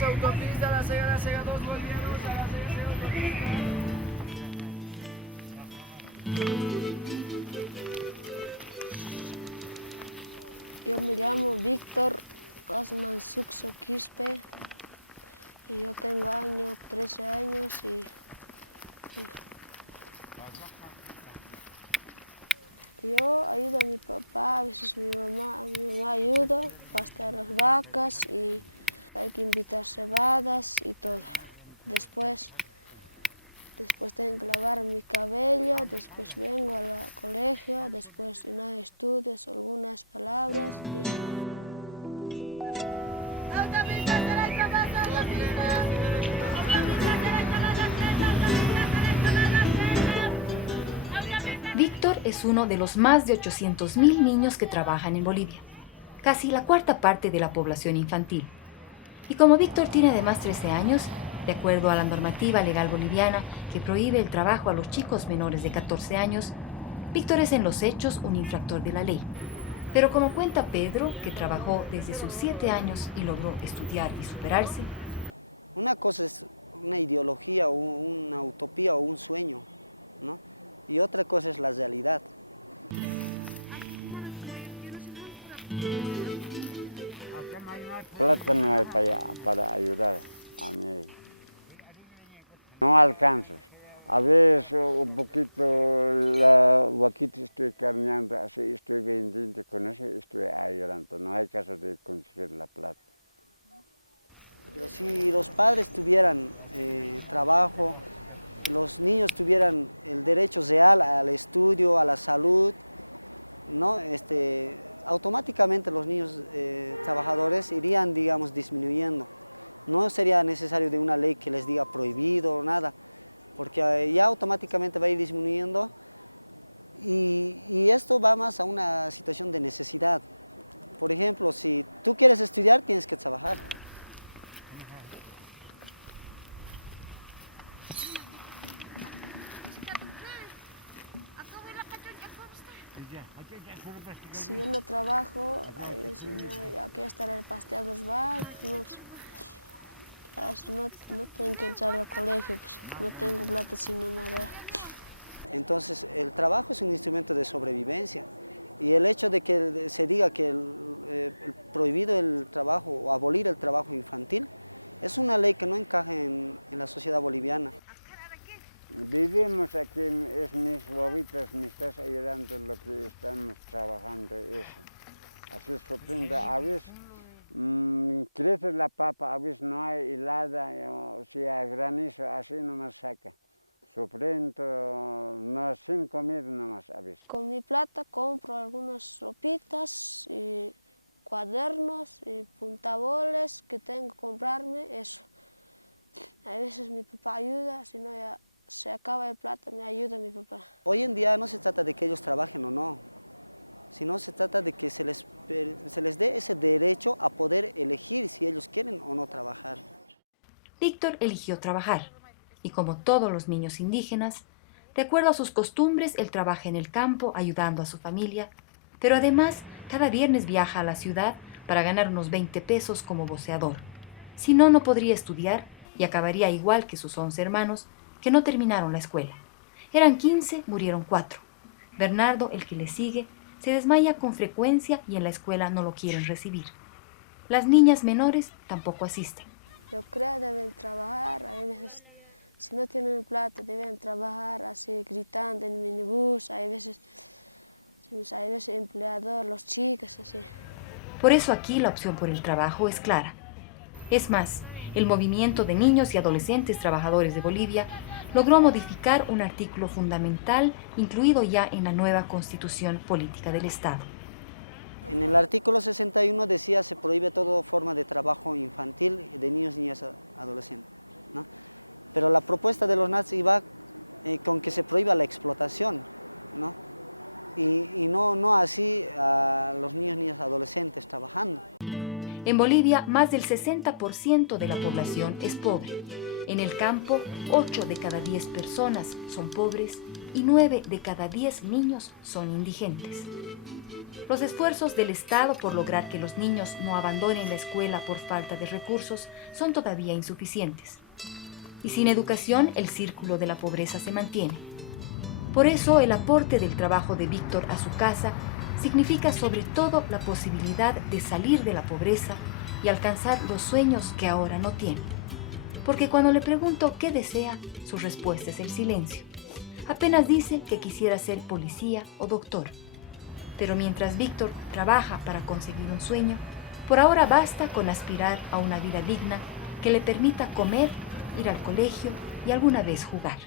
bolivianos, autopista, la Sega, 2 bolivianos, a la Sega, autopista. Yo me llamo Víctor Osman Suxo Quispe y yo tengo 13 años y yo ayudo a mi papá, a veces mi mamá ayuda a pastear las vacas y hay que invitar cebadas y todo. Después tengo que lavar mi cabello, después vengo al colegio, después en hay estudios, algunas palabras. Víctor es uno de los más de 800.000 niños que trabajan en Bolivia, casi la cuarta parte de la población infantil. Y como Víctor tiene además 13 años, de acuerdo a la normativa legal boliviana que prohíbe el trabajo a los chicos menores de 14 años, Víctor es en los hechos un infractor de la ley. Pero como cuenta Pedro, que trabajó desde sus 7 años y logró estudiar y superarse, una cosa es una ideología o una utopía o un sueño, ¿no? Y otra cosa es la realidad. Plata no hay para ayudar a mí. No alcanzo. A veces un poquito la vaquita estoy carneando, así estoy vendiendo, con eso estoy ayudando. No hay caso de conseguir la plata. Pero si los padres tuvieran trabajo, los niños tuvieran el derecho real al estudio, a la salud, ¿no? Automáticamente los niños trabajadores irían, digamos, disminuyendo. No sería necesario de una ley que les diga prohibido o nada, porque ya automáticamente va a ir disminuyendo y esto va más a una situación de necesidad. Por ejemplo, si tú quieres estudiar, tienes que trabajar. Si yo no trabajo, hay que estar pasteando las vacas, no tengo que entrar al colegio, pues no tengo plata sino nada. Entonces, el trabajo es un instrumento de sobrevivencia y el hecho de que se diga que prohibido el trabajo o abolir el trabajo infantil es una ley que no encaja en la sociedad boliviana. Vivimos aquí, es mis bobitas, me estás ayudando en lo que estamos trabajando, eso. Así sorprende, a veces crece la papa, a veces no hay helada, o si hay granizo, así nomás saca. Sorprendo, no, sin comida nomás a veces. Con mi plata compro algunas ropitas y cuadernos y puntaboles que tengo que comprarme, eso. A veces mi papá ayuda, si no ya se acaba de plata, me ayuda mi papá. Hoy en día no se trata de que ellos trabajen o no, sino se trata de que se les dé ese derecho a poder elegir si ellos quieren o no trabajar. Víctor eligió trabajar, y como todos los niños indígenas, de acuerdo a sus costumbres, él trabaja en el campo ayudando a su familia, pero además cada viernes viaja a la ciudad para ganar unos 20 pesos como voceador. Si no, no podría estudiar y acabaría igual que sus 11 hermanos, que no terminaron la escuela. Eran 15, murieron 4. Bernardo, el que le sigue, se desmaya con frecuencia y en la escuela no lo quieren recibir. Las niñas menores tampoco asisten. Yo creo que deben trabajar, hay veces, si no tienen plata, deben trabajar así gritando en el minibús, hay veces empleador, los chicos, así. Por eso aquí la opción por el trabajo es clara. Es más, el movimiento de niños y adolescentes trabajadores de Bolivia logró modificar un artículo fundamental incluido ya en la nueva Constitución Política del Estado. En el artículo 61 decía se prohíbe toda forma de trabajo infantil de niños y niñas adolescentes, ¿no? Pero la propuesta de los nazis iba con que se prohíba la explotación, ¿no? Y no así a los niños y niñas adolescentes trabajando. En Bolivia, más del 60% de la población es pobre. En el campo, 8 de cada 10 personas son pobres y 9 de cada 10 niños son indigentes. Los esfuerzos del Estado por lograr que los niños no abandonen la escuela por falta de recursos son todavía insuficientes. Y sin educación, el círculo de la pobreza se mantiene. Por eso, el aporte del trabajo de Víctor a su casa significa sobre todo la posibilidad de salir de la pobreza y alcanzar los sueños que ahora no tiene. Porque cuando le pregunto qué desea, su respuesta es el silencio. Apenas dice que quisiera ser policía o doctor. Pero mientras Víctor trabaja para conseguir un sueño, por ahora basta con aspirar a una vida digna que le permita comer, ir al colegio y alguna vez jugar.